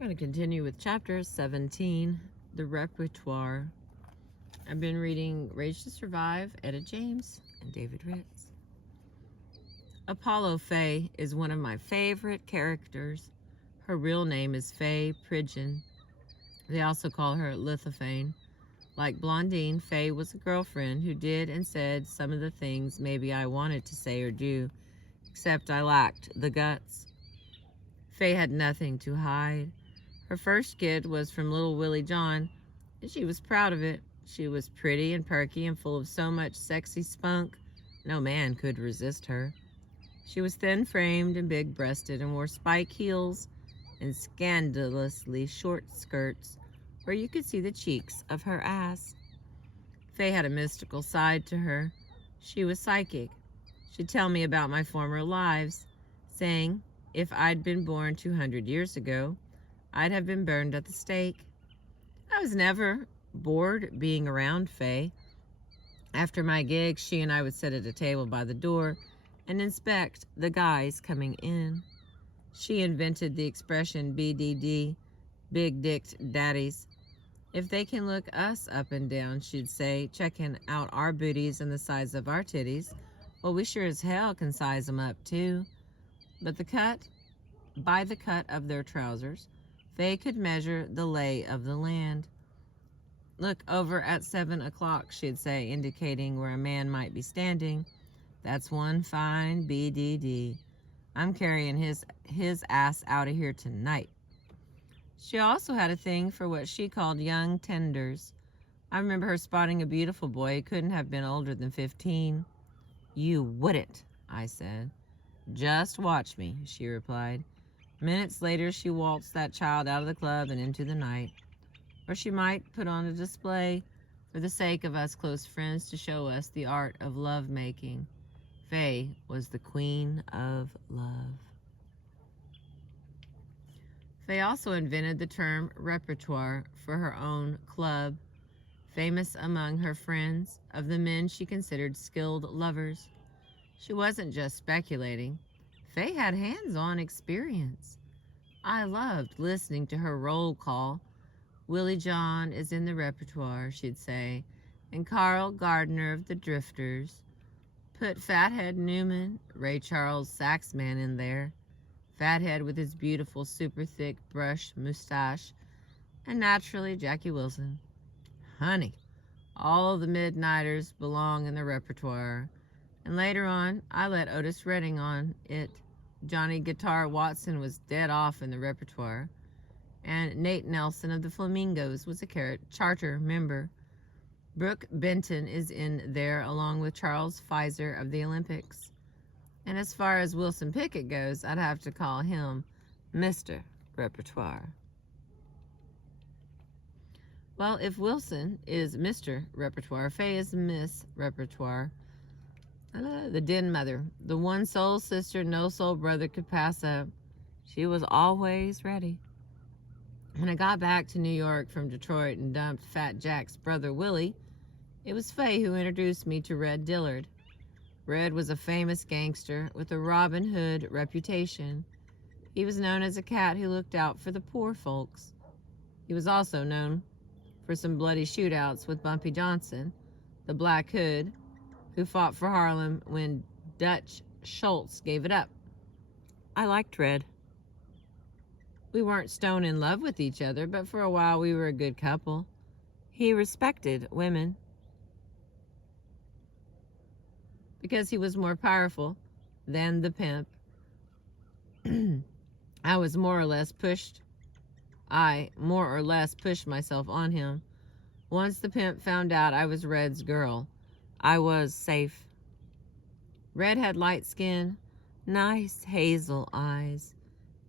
I'm going to continue with chapter 17, the Repertoire. I've been reading Rage to Survive, Etta James, and David Ritz. Apollo Faye is one of my favorite characters. Her real name is Faye Pridgeon. They also call her Lithophane. Like Blondine, Faye was a girlfriend who did and said some of the things maybe I wanted to say or do, except I lacked the guts. Faye had nothing to hide. Her first kid was from little Willie John, and she was proud of it. She was pretty and perky and full of so much sexy spunk, no man could resist her. She was thin-framed and big-breasted and wore spike heels and scandalously short skirts where you could see the cheeks of her ass. Faye had a mystical side to her. She was psychic. She'd tell me about my former lives, saying if I'd been born 200 years ago, I'd have been burned at the stake. I was never bored being around Faye. After my gigs, she and I would sit at a table by the door and inspect the guys coming in. She invented the expression BDD, big dicked daddies. If they can look us up and down, she'd say, checking out our booties and the size of our titties, well, we sure as hell can size them up too. But by the cut of their trousers, Faye could measure the lay of the land. Look over at 7 o'clock, she'd say, indicating where a man might be standing. That's one fine BDD. I'm carrying his ass out of here tonight. She also had a thing for what she called young tenders. I remember her spotting a beautiful boy who couldn't have been older than 15. You wouldn't, I said. Just watch me, she replied. Minutes later, she waltzed that child out of the club and into the night. Or she might put on a display for the sake of us close friends to show us the art of love-making. Faye was the queen of love. Faye also invented the term repertoire for her own club, famous among her friends of the men she considered skilled lovers. She wasn't just speculating. Faye had hands-on experience. I loved listening to her roll call. Willie John is in the repertoire, she'd say, and Carl Gardner of the Drifters. Put Fathead Newman, Ray Charles saxman, in there. Fathead with his beautiful super thick brush mustache, and naturally Jackie Wilson. Honey, all the midnighters belong in the repertoire. And later on, I let Otis Redding on it. Johnny Guitar Watson was dead off in the repertoire. And Nate Nelson of the Flamingos was a charter member. Brooke Benton is in there along with Charles Pfizer of the Olympics. And as far as Wilson Pickett goes, I'd have to call him Mr. Repertoire. Well, if Wilson is Mr. Repertoire, Faye is Miss Repertoire. The den mother, the one soul sister no soul brother could pass up. She was always ready. When I got back to New York from Detroit and dumped Fat Jack's brother Willie, it was Faye who introduced me to Red Dillard. Red was a famous gangster with a Robin Hood reputation. He was known as a cat who looked out for the poor folks. He was also known for some bloody shootouts with Bumpy Johnson, the Black Hood, who fought for Harlem when Dutch Schultz gave it up. I liked Red. We weren't stone in love with each other, but for a while we were a good couple. He respected women because he was more powerful than the pimp. I more or less pushed myself on him. Once the pimp found out I was Red's girl, I was safe. Red had light skin, nice hazel eyes,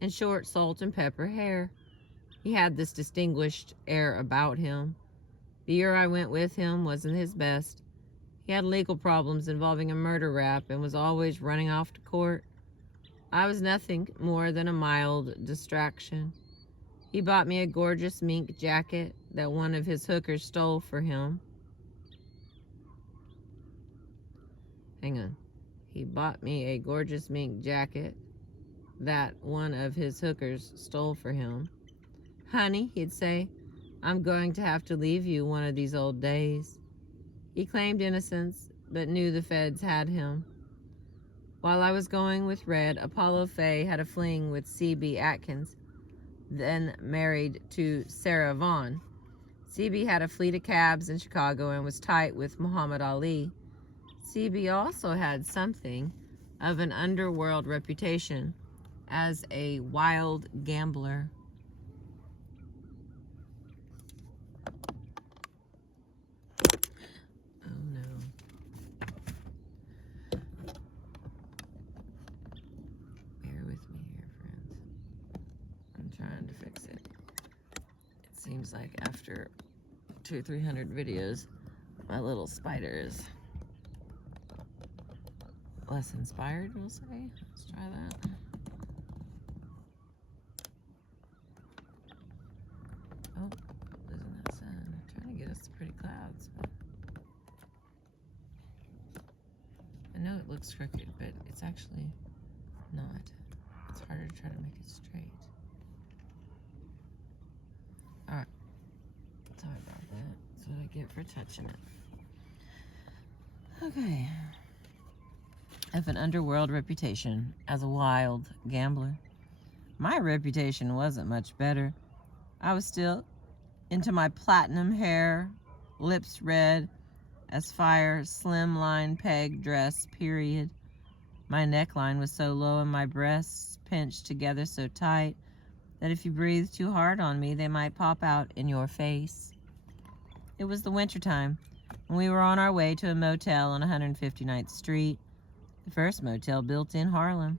and short salt and pepper hair. He had this distinguished air about him. The year I went with him wasn't his best. He had legal problems involving a murder rap and was always running off to court. I was nothing more than a mild distraction. He bought me a gorgeous mink jacket that one of his hookers stole for him. He bought me a gorgeous mink jacket that one of his hookers stole for him. Honey, he'd say, I'm going to have to leave you one of these old days. He claimed innocence, but knew the feds had him. While I was going with Red, Apollo Faye had a fling with C.B. Atkins, then married to Sarah Vaughn. C.B. had a fleet of cabs in Chicago and was tight with Muhammad Ali. C.B. also had something of an underworld reputation as a wild gambler. Oh no. Bear with me here, friends. I'm trying to fix it. It seems like after 200 or 300 videos, my little spider is less inspired, we'll say. Let's try that. Oh, losing that sun. I'm trying to get us the pretty clouds, but I know it looks crooked, but it's actually not. It's harder to try to make it straight. Alright. Sorry about that. That's what I get for touching it. Okay. I have an underworld reputation as a wild gambler. My reputation wasn't much better. I was still into my platinum hair, lips red as fire, slimline peg dress, period. My neckline was so low and my breasts pinched together so tight that if you breathed too hard on me, they might pop out in your face. It was the wintertime, and we were on our way to a motel on 159th Street, the first motel built in Harlem,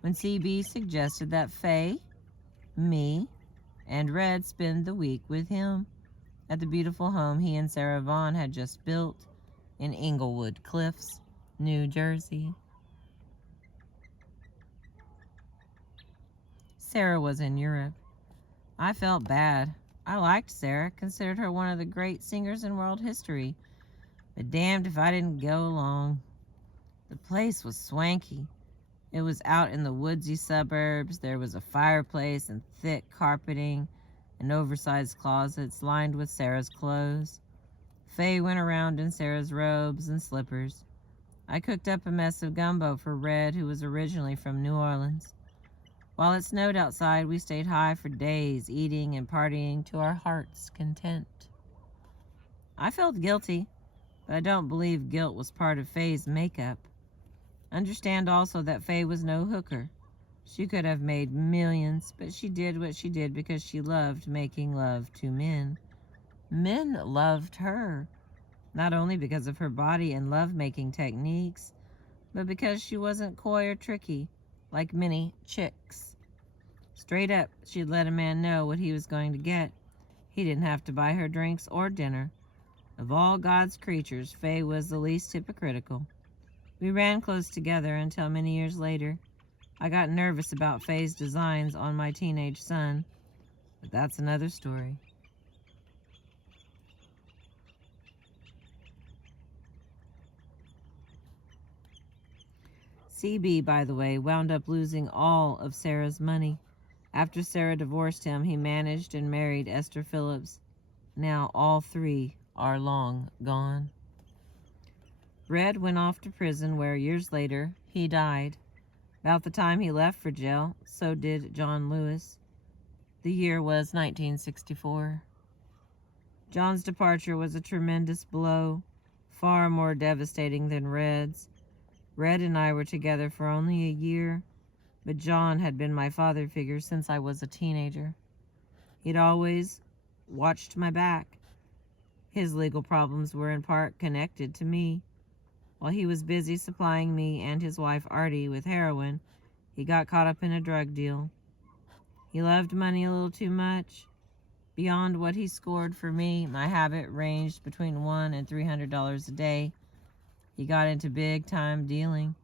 when CB suggested that Faye, me, and Red spend the week with him at the beautiful home he and Sarah Vaughn had just built in Englewood Cliffs, New Jersey. Sarah was in Europe. I felt bad. I liked Sarah, considered her one of the great singers in world history, but damned if I didn't go along. The place was swanky. It was out in the woodsy suburbs. There was a fireplace and thick carpeting and oversized closets lined with Sarah's clothes. Faye went around in Sarah's robes and slippers. I cooked up a mess of gumbo for Red, who was originally from New Orleans. While it snowed outside, we stayed high for days, eating and partying to our heart's content. I felt guilty, but I don't believe guilt was part of Faye's makeup. Understand also that Faye was no hooker. She could have made millions, but she did what she did because she loved making love to men. Men loved her, not only because of her body and love-making techniques, but because she wasn't coy or tricky, like many chicks. Straight up, she'd let a man know what he was going to get. He didn't have to buy her drinks or dinner. Of all God's creatures, Faye was the least hypocritical. We ran close together until many years later, I got nervous about Faye's designs on my teenage son, but that's another story. CB, by the way, wound up losing all of Sarah's money. After Sarah divorced him, he managed and married Esther Phillips. Now all three are long gone. Red went off to prison where, years later, he died. About the time he left for jail, so did John Lewis. The year was 1964. John's departure was a tremendous blow, far more devastating than Red's. Red and I were together for only a year, but John had been my father figure since I was a teenager. He'd always watched my back. His legal problems were in part connected to me. While he was busy supplying me and his wife Artie with heroin, he got caught up in a drug deal. He loved money a little too much. Beyond what he scored for me, my habit ranged between $100 and $300 a day. He got into big-time dealing.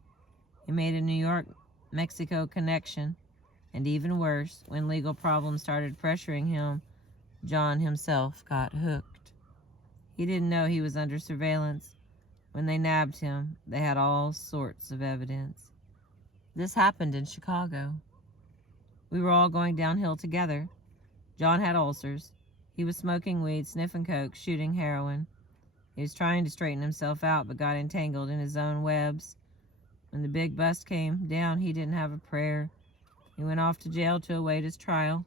He made a New York-Mexico connection, and even worse, when legal problems started pressuring him, John himself got hooked. He didn't know he was under surveillance. When they nabbed him, they had all sorts of evidence. This happened in Chicago. We were all going downhill together. John had ulcers. He was smoking weed, sniffing coke, shooting heroin. He was trying to straighten himself out, but got entangled in his own webs. When the big bust came down, he didn't have a prayer. He went off to jail to await his trial.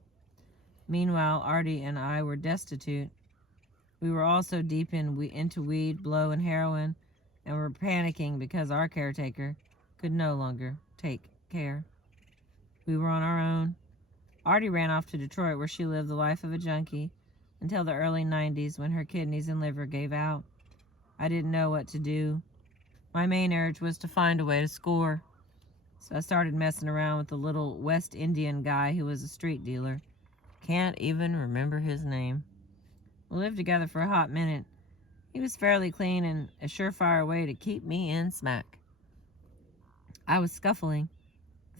Meanwhile, Artie and I were destitute. We were also deep into weed, blow, and heroin, and were panicking because our caretaker could no longer take care. We were on our own. Artie ran off to Detroit, where she lived the life of a junkie until the early 90s when her kidneys and liver gave out. I didn't know what to do. My main urge was to find a way to score. So I started messing around with a little West Indian guy who was a street dealer. Can't even remember his name. We lived together for a hot minute. He was fairly clean and a surefire way to keep me in smack. I was scuffling.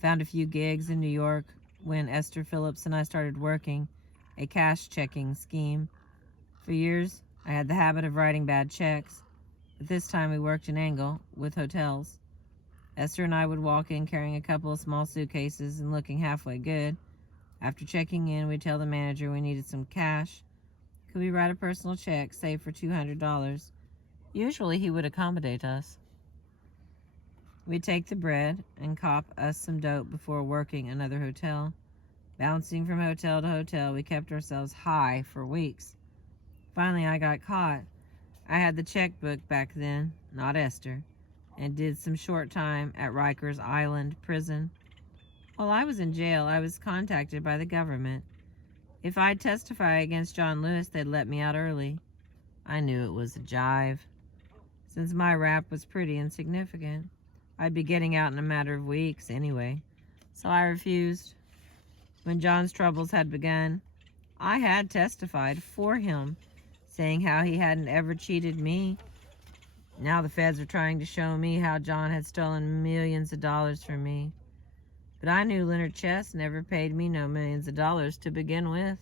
Found a few gigs in New York when Esther Phillips and I started working a cash checking scheme. For years, I had the habit of writing bad checks, but this time we worked an angle with hotels. Esther and I would walk in carrying a couple of small suitcases and looking halfway good. After checking in, we'd tell the manager we needed some cash. Could we write a personal check, say for $200? Usually he would accommodate us. We'd take the bread and cop us some dope before working another hotel. Bouncing from hotel to hotel, we kept ourselves high for weeks. Finally, I got caught. I had the checkbook back then, not Esther, and did some short time at Rikers Island prison. While I was in jail, I was contacted by the government. If I'd testify against John Lewis, they'd let me out early. I knew it was a jive. Since my rap was pretty insignificant, I'd be getting out in a matter of weeks anyway, so I refused. When John's troubles had begun, I had testified for him, saying how he hadn't ever cheated me. Now the feds were trying to show me how John had stolen millions of dollars from me. But I knew Leonard Chess never paid me no millions of dollars to begin with.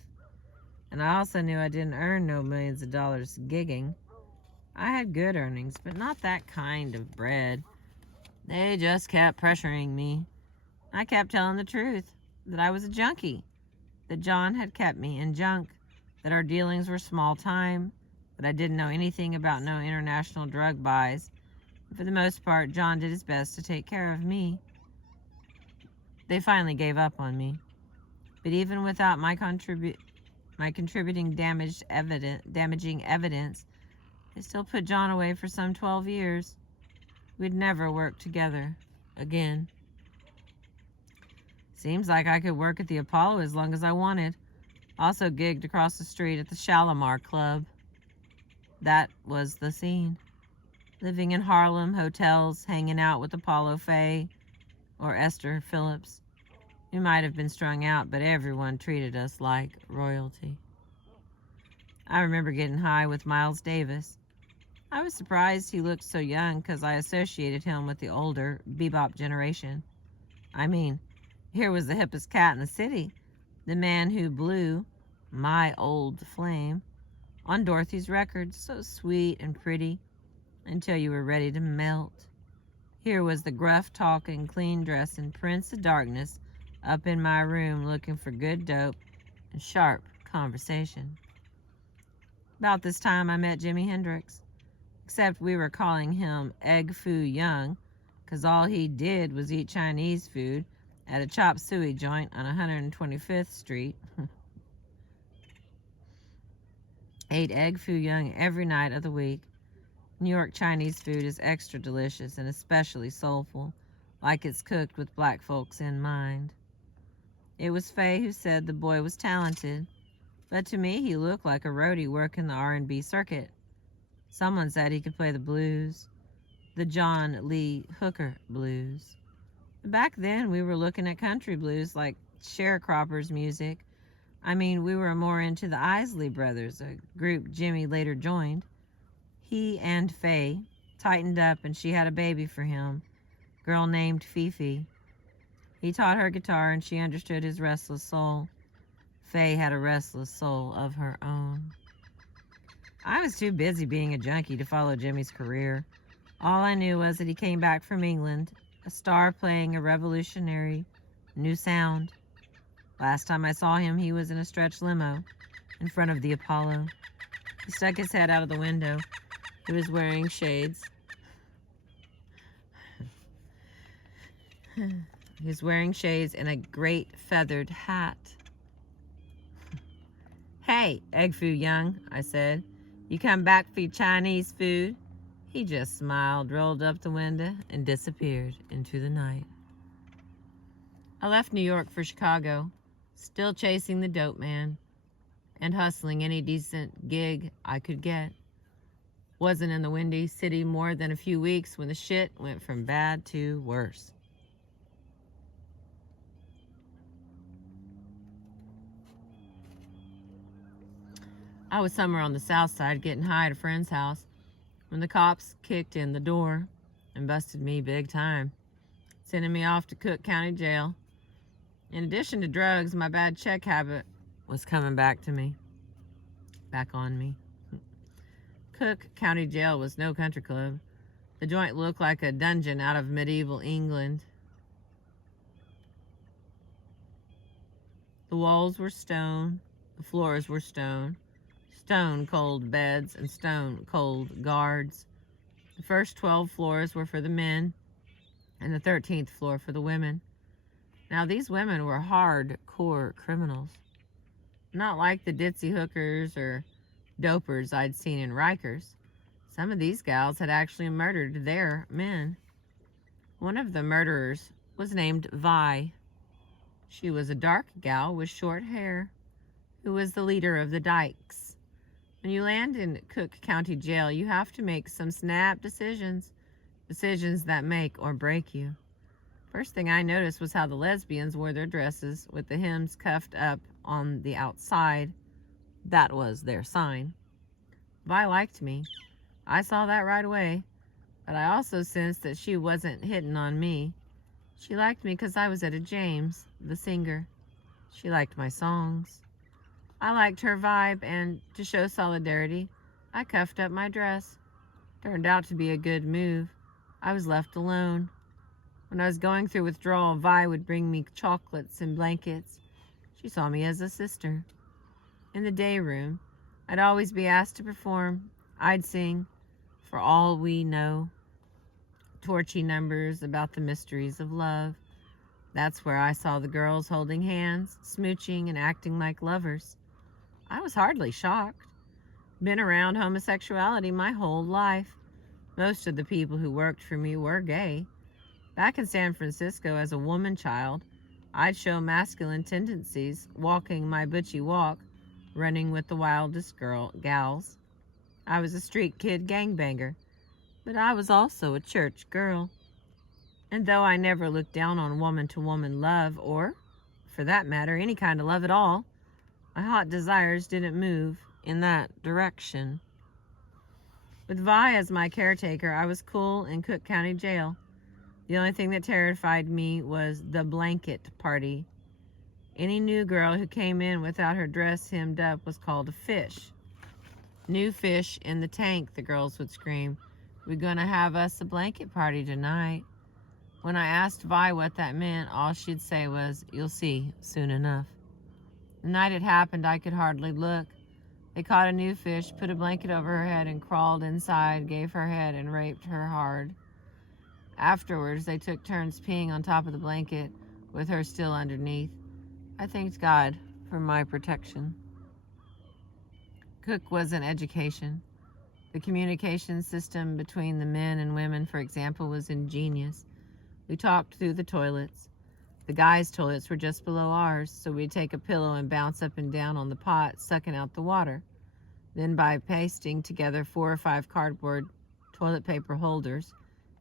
And I also knew I didn't earn no millions of dollars gigging. I had good earnings, but not that kind of bread. They just kept pressuring me. I kept telling the truth, that I was a junkie, that John had kept me in junk, that our dealings were small time, that I didn't know anything about no international drug buys. And for the most part, John did his best to take care of me. They finally gave up on me. But even without my contributing damaging evidence, they still put John away for some 12 years. We'd never work together again. Seems like I could work at the Apollo as long as I wanted. Also gigged across the street at the Shalimar Club. That was the scene. Living in Harlem, hotels, hanging out with Apollo Faye or Esther Phillips. We might have been strung out, but everyone treated us like royalty. I remember getting high with Miles Davis. I was surprised he looked so young because I associated him with the older bebop generation. I mean, here was the hippest cat in the city, the man who blew My Old Flame on Dorothy's record, so sweet and pretty, until you were ready to melt. Here was the gruff-talking, clean-dressing Prince of Darkness up in my room looking for good dope and sharp conversation. About this time, I met Jimi Hendrix, except we were calling him Egg Foo Young, 'cause all he did was eat Chinese food at a chop suey joint on 125th Street. Ate Egg Foo Young every night of the week. New York Chinese food is extra delicious and especially soulful, like it's cooked with black folks in mind. It was Faye who said the boy was talented, but to me he looked like a roadie working the R&B circuit. Someone said he could play the blues, the John Lee Hooker blues. Back then we were looking at country blues like sharecroppers music. I mean, we were more into the Isley Brothers, a group Jimmy later joined. He and Faye tightened up and she had a baby for him, a girl named Fifi. He taught her guitar and she understood his restless soul. Faye had a restless soul of her own. I was too busy being a junkie to follow Jimmy's career. All I knew was that he came back from England, a star playing a revolutionary new sound. Last time I saw him, he was in a stretch limo in front of the Apollo. He stuck his head out of the window. He was wearing shades. He was wearing shades and a great feathered hat. "Hey, Egg Foo Young," I said. "You come back for your Chinese food?" He just smiled, rolled up the window, and disappeared into the night. I left New York for Chicago, still chasing the dope man and hustling any decent gig I could get. Wasn't in the Windy City more than a few weeks when the shit went from bad to worse. I was somewhere on the south side getting high at a friend's house when the cops kicked in the door and busted me big time, sending me off to Cook County Jail. In addition to drugs, my bad check habit was coming back on me. Cook County Jail was no country club. The joint looked like a dungeon out of medieval England. The walls were stone, the floors were stone cold beds and stone cold guards. The first 12 floors were for the men and the 13th floor for the women. Now these women were hardcore criminals. Not like the ditzy hookers or dopers I'd seen in Rikers. Some of these gals had actually murdered their men. One of the murderers was named Vi. She was a dark gal with short hair who was the leader of the Dykes. When you land in Cook County Jail, you have to make some snap decisions that make or break you. First thing I noticed was how the lesbians wore their dresses with the hems cuffed up on the outside. That was their sign. Vi liked me. I saw that right away, but I also sensed that she wasn't hitting on me. She liked me because I was Etta James, the singer. She liked my songs. I liked her vibe, and to show solidarity, I cuffed up my dress. Turned out to be a good move. I was left alone. When I was going through withdrawal, Vi would bring me chocolates and blankets. She saw me as a sister. In the day room, I'd always be asked to perform. I'd sing, For All We Know, torchy numbers about the mysteries of love. That's where I saw the girls holding hands, smooching, and acting like lovers. I was hardly shocked. Been around homosexuality my whole life. Most of the people who worked for me were gay. Back in San Francisco as a woman child, I'd show masculine tendencies, walking my butchy walk, running with the wildest gals. I was a street kid gangbanger, but I was also a church girl. And though I never looked down on woman-to-woman love, or, for that matter, any kind of love at all, my hot desires didn't move in that direction. With Vi as my caretaker, I was cool in Cook County Jail. The only thing that terrified me was the blanket party. Any new girl who came in without her dress hemmed up was called a fish. "New fish in the tank," the girls would scream. "We're gonna have us a blanket party tonight." When I asked Vi what that meant, all she'd say was, "You'll see soon enough." The night it happened, I could hardly look. They caught a new fish, put a blanket over her head, and crawled inside, gave her head, and raped her hard. Afterwards, they took turns peeing on top of the blanket, with her still underneath. I thanked God for my protection. Cook was an education. The communication system between the men and women, for example, was ingenious. We talked through the toilets. The guys' toilets were just below ours, so we'd take a pillow and bounce up and down on the pot, sucking out the water. Then by pasting together 4 or 5 cardboard toilet paper holders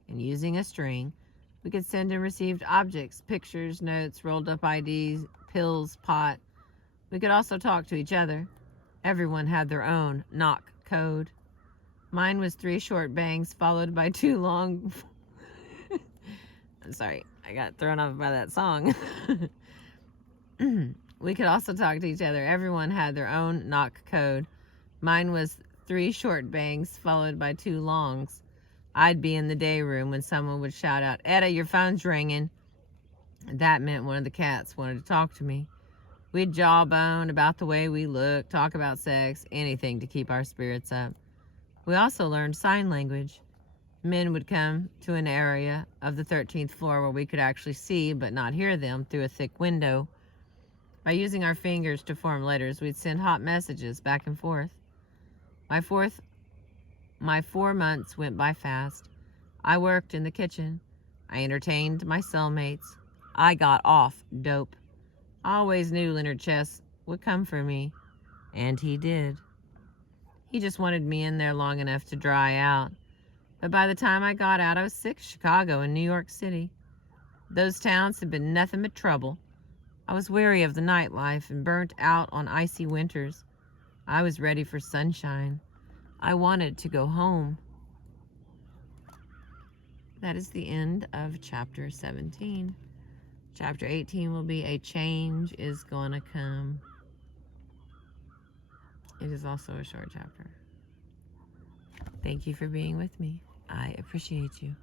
and using a string, we could send and receive objects, pictures, notes, rolled up IDs, pills, pot. We could also talk to each other. Everyone had their own knock code. Mine was 3 short bangs followed by 2 long... I'm sorry, I got thrown off by that song. We could also talk to each other. Everyone had their own knock code. Mine was 3 short bangs followed by 2 longs. I'd be in the day room when someone would shout out, "Etta, your phone's ringing." That meant one of the cats wanted to talk to me. We'd jawbone about the way we look, talk about sex, anything to keep our spirits up. We also learned sign language. Men would come to an area of the 13th floor where we could actually see but not hear them through a thick window. By using our fingers to form letters, we'd send hot messages back and forth. My 4 months went by fast. I worked in the kitchen. I entertained my cellmates. I got off dope. I always knew Leonard Chess would come for me, and he did. He just wanted me in there long enough to dry out. But by the time I got out, I was sick of Chicago and New York City. Those towns had been nothing but trouble. I was weary of the nightlife and burnt out on icy winters. I was ready for sunshine. I wanted to go home. That is the end of chapter 17. Chapter 18 will be A Change is Gonna Come. It is also a short chapter. Thank you for being with me. I appreciate you.